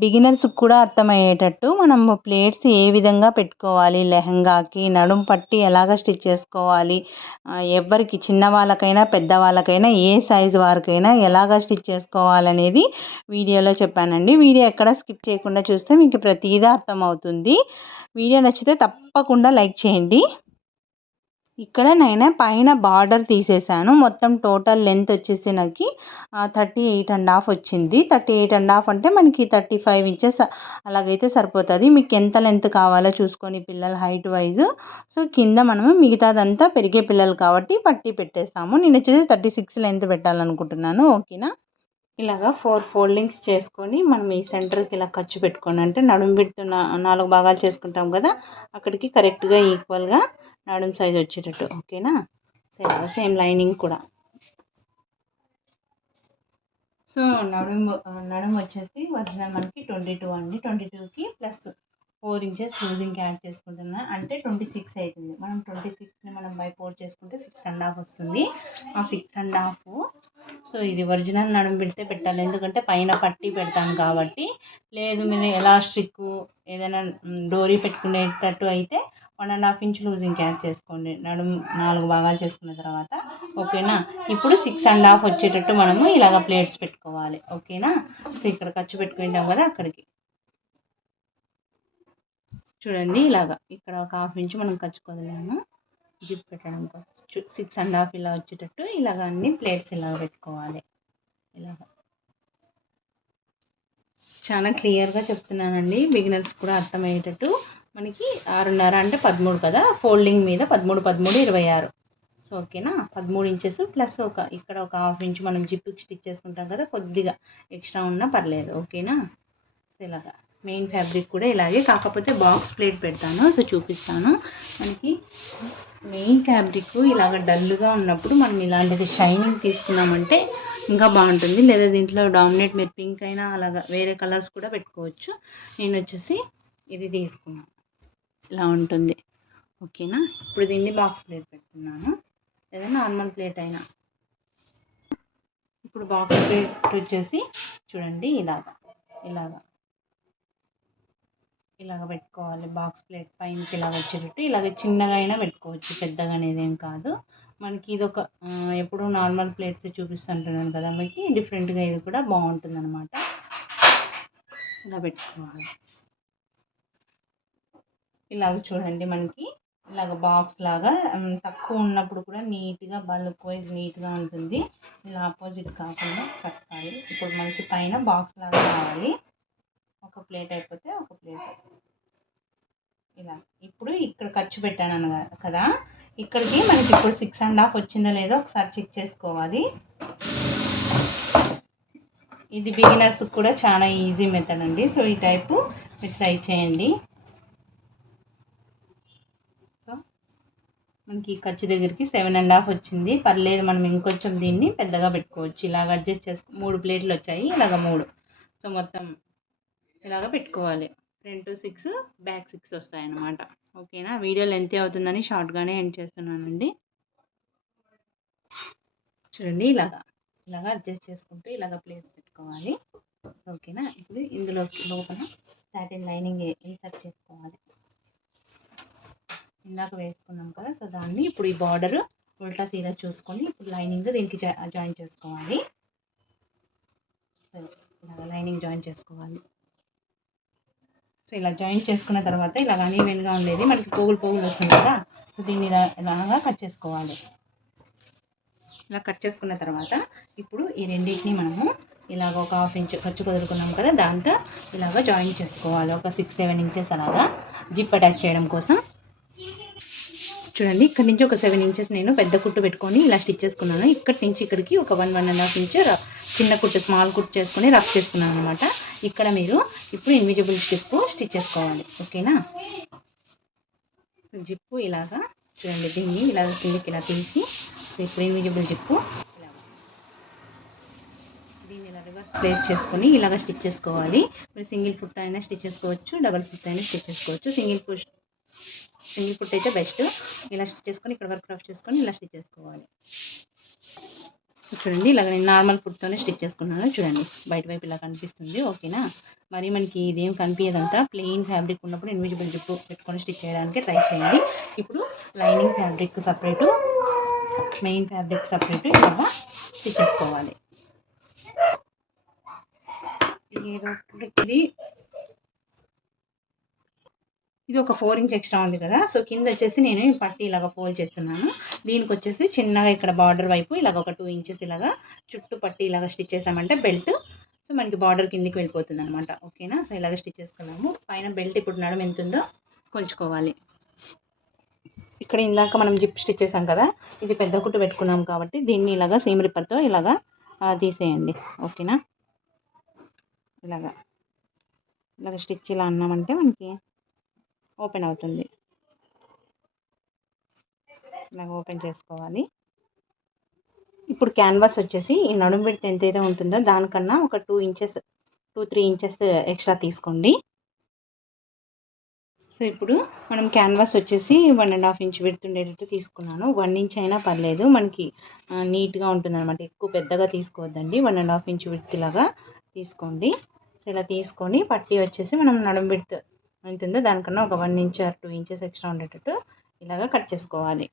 బిగినర్స్కి కూడా అర్థమయ్యేటట్టు మనం ప్లేట్స్ ఏ విధంగా పెట్టుకోవాలి, లెహంగాకి నడుం పట్టి ఎలాగ స్టిచ్ చేసుకోవాలి, ఎవరికి చిన్నవాళ్ళకైనా పెద్దవాళ్ళకైనా ఏ సైజు వారికైనా ఎలాగ స్టిచ్ చేసుకోవాలనేది వీడియోలో చెప్పానండి. వీడియో ఎక్కడ స్కిప్ చేయకుండా చూస్తే మీకు ప్రతిదీ అర్థమవుతుంది. వీడియో నచ్చితే తప్పకుండా లైక్ చేయండి. ఇక్కడ నేను పైన బార్డర్ తీసేసాను. మొత్తం టోటల్ లెంత్ వచ్చేసి నాకు 38.5 వచ్చింది. 38.5 అంటే మనకి 35 ఇంచెస్ అలాగైతే సరిపోతుంది. మీకు ఎంత లెంత్ కావాలో చూసుకొని పిల్లల హైట్ వైజ్. సో కింద మనము మిగతాదంతా పెరిగే పిల్లలు కాబట్టి పట్టి పెట్టేస్తాము. నేను వచ్చేసి 36 లెంత్ పెట్టాలనుకుంటున్నాను. ఓకేనా. ఇలాగా 4 ఫోల్డింగ్స్ చేసుకొని మనం ఈ సెంటర్కి ఇలా ఖర్చు పెట్టుకోండి. అంటే నడుము పెడుతున్న 4 భాగాలు చేసుకుంటాం కదా, అక్కడికి కరెక్ట్గా ఈక్వల్గా నడుము సైజ్ వచ్చేటట్టు. ఓకేనా. సేమ్ లైనింగ్ కూడా. సో నడుము వచ్చేసి ఒరిజినల్ మనకి 22 అండి. 22కి ప్లస్ 4 ఇంచెస్ లూజింగ్కి యాడ్ చేసుకుంటున్నా, అంటే 26 అవుతుంది. మనం 26ని మనం బై 4 చేసుకుంటే 6.5 వస్తుంది. ఆ 6.5. సో ఇది ఒరిజినల్ నడుము పెడితే పెట్టాలి, ఎందుకంటే పైన పట్టి పెడతాను కాబట్టి. లేదు మీరు ఎలాస్టిక్ ఏదైనా డోరీ పెట్టుకునేటట్టు అయితే 1.5 ఇంచ్ లూజింగ్కి యాడ్ చేసుకోండి నడుము 4 భాగాలు చేసుకున్న తర్వాత. ఓకేనా. ఇప్పుడు 6.5 వచ్చేటట్టు మనము ఇలాగ ప్లేట్స్ పెట్టుకోవాలి. ఓకేనా. సో ఇక్కడ ఖర్చు పెట్టుకుంటాం కదా, అక్కడికి చూడండి ఇలాగా ఇక్కడ ఒక 1/2 ఇంచ్ మనం ఖర్చు వదిలాము జిప్ పెట్టడం కోసం. 6.5 ఇలా వచ్చేటట్టు ఇలాగ అన్ని ప్లేట్స్ ఇలా పెట్టుకోవాలి. ఇలాగ చాలా క్లియర్గా చెప్తున్నానండి, బిగినర్స్ కూడా అర్థమయ్యేటట్టు. మనకి 6.5 అంటే 13 కదా, ఫోల్డింగ్ మీద 13, 13, 26. సో ఓకేనా. 13 ఇంచెస్ ప్లస్ ఇక్కడ ఒక 1/2 ఇంచ్ మనం జిప్కి స్టిచ్ చేసుకుంటాం కదా, కొద్దిగా ఎక్స్ట్రా ఉన్నా పర్లేదు. ఓకేనా. సో ఇలాగా మెయిన్ ఫ్యాబ్రిక్ కూడా ఇలాగే, కాకపోతే బాక్స్ ప్లేట్ పెడతాను. సో చూపిస్తాను. మనకి మెయిన్ ఫ్యాబ్రిక్ ఇలాగ డల్గా ఉన్నప్పుడు మనం ఇలాంటిది షైనింగ్ తీసుకున్నామంటే ఇంకా బాగుంటుంది. లేదా దీంట్లో డామినేట్ మీరు పింక్ అయినా అలాగా వేరే కలర్స్ కూడా పెట్టుకోవచ్చు. నేను వచ్చేసి ఇది తీసుకున్నాను, ఇలా ఉంటుంది. ఓకేనా. ఇప్పుడు దీన్ని బాక్స్ ప్లేట్ పెడుతున్నాను, లేదా నార్మల్ ప్లేట్ అయినా. ఇప్పుడు బాక్స్ ప్లేట్ వచ్చేసి చూడండి ఇలాగ పెట్టుకోవాలి. బాక్స్ ప్లేట్ పైనకి ఇలాగ వచ్చేటట్టు. ఇలాగ చిన్నగా అయినా పెట్టుకోవచ్చు, పెద్దగా అనేది ఏం కాదు. మనకి ఇది ఒక ఎప్పుడు నార్మల్ ప్లేట్స్ చూపిస్తుంటున్నాను కదా, మనకి డిఫరెంట్గా ఇది కూడా బాగుంటుంది అనమాట. ఇలా పెట్టుకోవాలి. ఇలాగ చూడండి మనకి ఇలాగ బాక్స్ లాగా తక్కువ ఉన్నప్పుడు కూడా నీట్గా బల్క్ వైజ్ నీట్గా ఉంటుంది. ఇలా ఆపోజిట్ కాకుండా సారీ. ఇప్పుడు మనకి పైన బాక్స్ లాగా కావాలి. ఒక ప్లేట్ అయిపోతే ఒక ప్లేట్ ఇలా. ఇప్పుడు ఇక్కడ ఖర్చు పెట్టాను కదా, ఇక్కడికి మనకి ఇప్పుడు 6.5 వచ్చిందో లేదో ఒకసారి చెక్ చేసుకోవాలి. ఇది బిగినర్స్ కూడా చాలా ఈజీ మెథడ్ అండి. సో ఈ టైపు మీరు ట్రై చేయండి. సో మనకి ఖర్చు దగ్గరికి 7.5 వచ్చింది. పర్లేదు, మనం ఇంకొంచెం దీన్ని పెద్దగా పెట్టుకోవచ్చు. ఇలాగ అడ్జస్ట్ చేసుకో. 3 ప్లేట్లు వచ్చాయి, ఇలాగ 3. సో మొత్తం ఇలాగ పెట్టుకోవాలి. ఫ్రంట్ 6 బ్యాక్ 6 వస్తాయన్నమాట. ఓకేనా. వీడియో లెంత్ అవుతుందని షార్ట్గానే ఎండ్ చేస్తున్నానండి. చూడండి ఇలాగా అడ్జస్ట్ చేసుకుంటూ ఇలాగ ప్లేట్స్ పెట్టుకోవాలి. ఓకేనా. ఇప్పుడు ఇందులో లోపల సాటిన్ లైనింగ్ ఇన్సర్ట్ చేసుకోవాలి. ఇందాక వేసుకున్నాం కదా, సో దాన్ని ఇప్పుడు ఈ బార్డర్ ఉల్టా సీదా చూసుకొని ఇప్పుడు లైనింగ్ దీనికి జాయిన్ చేసుకోవాలి. సో ఇలాగ లైనింగ్ జాయిన్ చేసుకోవాలి. సో ఇలా జాయిన్ చేసుకున్న తర్వాత ఇలా అన్ఈవెన్గా ఉండేది మనకి పోగులు వస్తుంది కదా, సో దీన్ని ఇలాగా కట్ చేసుకోవాలి. ఇలా కట్ చేసుకున్న తర్వాత ఇప్పుడు ఈ రెండింటిని మనము ఇలాగ ఒక 1/2 ఇంచ్ ఖర్చు కుదురుకున్నాం కదా, దాంతో ఇలాగ జాయిన్ చేసుకోవాలి. ఒక 6-7 ఇంచెస్ అలాగా జిప్ అటాచ్ చేయడం కోసం. చూడండి ఇక్కడ నుంచి ఒక 7 ఇంచెస్ నేను పెద్ద కుట్టు పెట్టుకొని ఇలా స్టిచ్ చేసుకున్నాను. ఇక్కడి నుంచి ఇక్కడికి ఒక 1-1.5 ఇంచ్ చిన్న కుట్టు స్మాల్ కుట్టు చేసుకొని రఫ్ చేసుకున్నాను అనమాట. ఇక్కడ మీరు ఇప్పుడు ఇన్విజిబుల్ స్టిచ్ చేసుకోవాలి. ఓకేనా. జిప్పు ఇలాగా చూడండి, దీన్ని ఇలా కిందికి ఇలా తీసి ఇప్పుడు ఇన్విజిబుల్ జిప్పు దీన్ని ఇలా రివర్స్ ప్లేస్ చేసుకొని ఇలాగ స్టిచ్ చేసుకోవాలి. మీరు సింగిల్ ఫుట్ అయినా స్టిచ్ చేసుకోవచ్చు, డబల్ ఫుట్ అయినా స్టిచ్ చేసుకోవచ్చు. సింగిల్ ఫుట్ అయితే బెస్ట్. ఇలా స్టిచ్ చేసుకొని ఇక్కడ వరకు రఫ్ చేసుకొని ఇలా స్టిచ్ చేసుకోవాలి. సో చూడండి ఇలాగ నేను నార్మల్ ఫుట్తోనే స్టిచ్ చేసుకున్నాను. చూడండి బయట వైపు ఇలా కనిపిస్తుంది. ఓకేనా. మరి మనకి ఇదేం కనిపించదంతా ప్లెయిన్ ఫ్యాబ్రిక్ ఉన్నప్పుడు ఇన్విజిబుల్ జిప్ పెట్టుకొని స్టిచ్ చేయడానికి ట్రై చేయండి. ఇప్పుడు lining fabric separate, main fabric separate ఇలాగా స్టిచ్ చేసుకోవాలి. ఇది ఒక 4 ఇంచ్ ఎక్స్ట్రా ఉంది కదా, సో కింద వచ్చేసి నేను ఈ పట్టీ ఇలాగ ఫోల్డ్ చేస్తున్నాను. దీనికి వచ్చేసి చిన్నగా ఇక్కడ బార్డర్ వైపు ఇలాగ ఒక 2 ఇంచెస్ ఇలాగా చుట్టూ పట్టీ ఇలాగ స్టిచ్ చేసామంటే బెల్ట్ సో మనకి బార్డర్ కిందికి వెళ్ళిపోతుంది అనమాట. ఓకేనా, సో ఇలాగ స్టిచ్ చేసుకున్నాము. పైన బెల్ట్ ఇప్పుడు నడుము ఎంత ఉందో కొలుచుకోవాలి. ఇక్కడ ఇందాక మనం జిప్ స్టిచ్ చేసాం కదా, ఇది పెద్ద కుట్టు పెట్టుకున్నాం కాబట్టి దీన్ని ఇలాగా సీమ్ రిప్పర్తో ఇలాగా తీసేయండి. ఓకేనా, ఇలాగా స్టిచ్ ఇలా అన్నామంటే మనకి ఓపెన్ అవుతుంది. ఇలాగ ఓపెన్ చేసుకోవాలి. ఇప్పుడు క్యాన్వాస్ వచ్చేసి ఈ నడుము విడ్త్ ఎంతైతే ఉంటుందో దానికన్నా ఒక 2-3 ఇంచెస్ ఎక్స్ట్రా తీసుకోండి. సో ఇప్పుడు మనం క్యాన్వాస్ వచ్చేసి 1.5 ఇంచ్ విడ్త్ ఉండేటట్టు తీసుకున్నాను. 1 ఇంచ్ అయినా పర్లేదు, మనకి నీట్గా ఉంటుంది అనమాట. ఎక్కువ పెద్దగా తీసుకోవద్దండి, 1.5 ఇంచ్ విడ్త్ లాగా తీసుకోండి. సో ఇలా తీసుకొని పట్టీ వచ్చేసి మనం నడుము విడ్త్ ఎంత ఉందో దానికన్నా ఒక 1 ఇంచ్ ఆర్ 2 ఇంచెస్ ఎక్స్ట్రా ఉండేటట్టు ఇలాగా కట్ చేసుకోవాలి.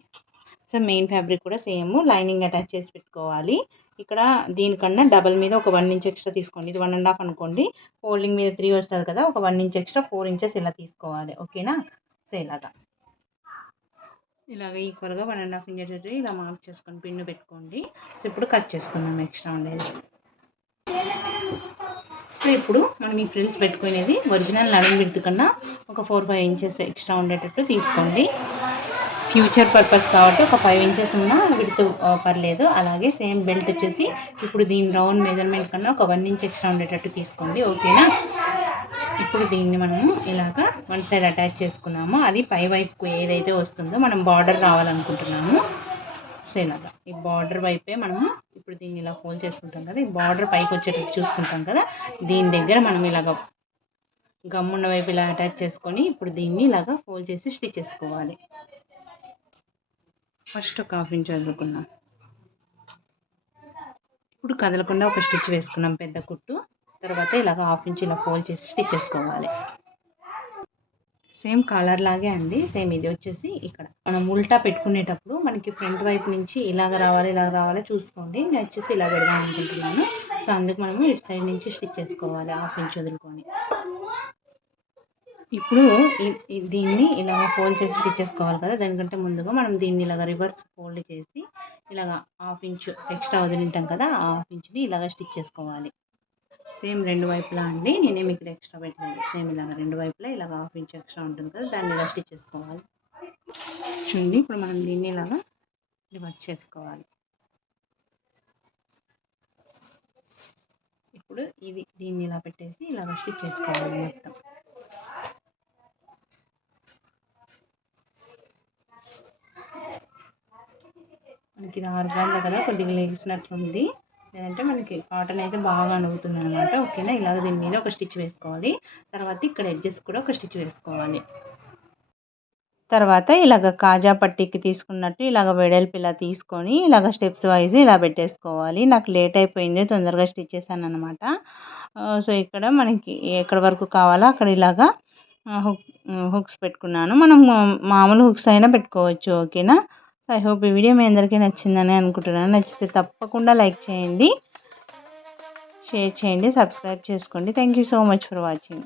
సో మెయిన్ ఫ్యాబ్రిక్ కూడా సేమ్ లైనింగ్ అటాచ్ చేసి పెట్టుకోవాలి. ఇక్కడ దీనికన్నా డబల్ మీద ఒక 1 ఇంచ్ ఎక్స్ట్రా తీసుకోండి. ఇది 1.5 అనుకోండి, ఫోల్డింగ్ మీద 3 వస్తుంది కదా, ఒక 1 ఇంచ్ ఎక్స్ట్రా 4 ఇంచెస్ ఇలా తీసుకోవాలి. ఓకేనా, సో ఇలాగా ఈక్వల్గా 1.5 ఇంచెస్ ఇలా మార్క్ చేసుకొని పిన్ను పెట్టుకోండి. సో ఇప్పుడు కట్ చేసుకుందాం ఎక్స్ట్రా ఉండేది. సో ఇప్పుడు మనం ఈ ఫ్రిల్స్ పెట్టుకునేది ఒరిజినల్ నడుము విడ్త్ కన్నా ఒక 4-5 ఇంచెస్ ఎక్స్ట్రా ఉండేటట్టు తీసుకోండి. ఫ్యూచర్ పర్పస్ కాబట్టి ఒక 5 ఇంచెస్ ఉన్న విడ్త్ పర్లేదు. అలాగే సేమ్ బెల్ట్ వచ్చేసి ఇప్పుడు దీని రౌండ్ మెజర్మెంట్ కన్నా ఒక 1 ఇంచ్ ఎక్స్ట్రా ఉండేటట్టు తీసుకోండి. ఓకేనా, ఇప్పుడు దీన్ని మనము ఇలాగా వన్ సైడ్ అటాచ్ చేసుకున్నాము. అది పై వైపుకు ఏదైతే వస్తుందో మనం బార్డర్ రావాలనుకుంటున్నాము. సో ఇలాగా ఈ బార్డర్ వైపే మనము ఇప్పుడు దీన్ని ఇలా ఫోల్డ్ చేసుకుంటాం కదా, ఈ బార్డర్ పైకి వచ్చేటట్టు చూసుకుంటాం కదా, దీని దగ్గర మనం ఇలాగ గమ్మున్న వైపు ఇలా అటాచ్ చేసుకొని ఇప్పుడు దీన్ని ఇలాగా ఫోల్డ్ చేసి స్టిచ్ చేసుకోవాలి. ఫస్ట్ ఒక 1/2 ఇంచ్ వదులుకున్నాం. ఇప్పుడు కదలకుండా ఒక స్టిచ్ వేసుకున్నాం పెద్ద కుట్టు. తర్వాత ఇలాగ 1/2 ఇంచ్ ఇలా ఫోల్డ్ చేసి స్టిచ్ చేసుకోవాలి. సేమ్ కాలర్ లాగే అండి. సేమ్ ఇది వచ్చేసి ఇక్కడ మనం ఉల్టా పెట్టుకునేటప్పుడు మనకి ఫ్రంట్ వైపు నుంచి ఇలాగ రావాలి చూసుకోండి. నేను వచ్చేసి ఇలా పెడదాం అనుకుంటున్నాను. సో అందుకు మనము ఇటు సైడ్ నుంచి స్టిచ్ చేసుకోవాలి 1/2 ఇంచ్ వదులుకొని. ఇప్పుడు దీన్ని ఇలాగ ఫోల్డ్ చేసి స్టిచ్ చేసుకోవాలి కదా, దానికంటే ముందుగా మనం దీన్ని ఇలాగ రివర్స్ ఫోల్డ్ చేసి ఇలాగ 1/2 ఇంచ్ ఎక్స్ట్రా వదిలింటాం కదా, ఆ 1/2 ఇంచ్ని ఇలాగ స్టిచ్ చేసుకోవాలి. సేమ్ రెండు వైపులా అండి, నేనేమి ఇక్కడ ఎక్స్ట్రా పెట్టలేదు. సేమ్ ఇలాగ రెండు వైపులా ఇలాగ 1/2 ఇంచ్ ఎక్స్ట్రా ఉంటుంది కదా, దాన్ని ఇలా స్టిచ్ చేసుకోవాలి. చూడండి, ఇప్పుడు మనం దీన్ని ఇలాగా రివర్స్ చేసుకోవాలి. ఇప్పుడు దీన్ని ఇలా పెట్టేసి ఇలాగ స్టిచ్ చేసుకోవాలి మొత్తం. మనకి ఇది ఆర్గాన్లో కదా, కొద్దిగా లెగిసినట్లుంది, లేదంటే మనకి కాటన్ అయితే బాగా అనుగుతుంది అనమాట. ఓకేనా, ఇలాగ దీని మీద ఒక స్టిచ్ వేసుకోవాలి. తర్వాత ఇక్కడ ఎడ్జెస్ కూడా ఒక స్టిచ్ వేసుకోవాలి. తర్వాత ఇలాగ కాజా పట్టీకి తీసుకున్నట్టు ఇలాగ వెడల్పు ఇలా తీసుకొని ఇలాగ స్టెప్స్ వైజ్ ఇలా పెట్టేసుకోవాలి. నాకు లేట్ అయిపోయింది, తొందరగా స్టిచ్ చేశాను అనమాట. సో ఇక్కడ మనకి ఎక్కడి వరకు కావాలో అక్కడ ఇలాగా హుక్స్ పెట్టుకున్నాను. మనం మామూలు హుక్స్ అయినా పెట్టుకోవచ్చు. ఓకేనా, సో ఐ హోప్ ఈ వీడియో మీ అందరికీ నచ్చిందని అనుకుంటున్నాను. నచ్చితే తప్పకుండా లైక్ చేయండి, షేర్ చేయండి, సబ్స్క్రైబ్ చేసుకోండి. Thank you so much for watching.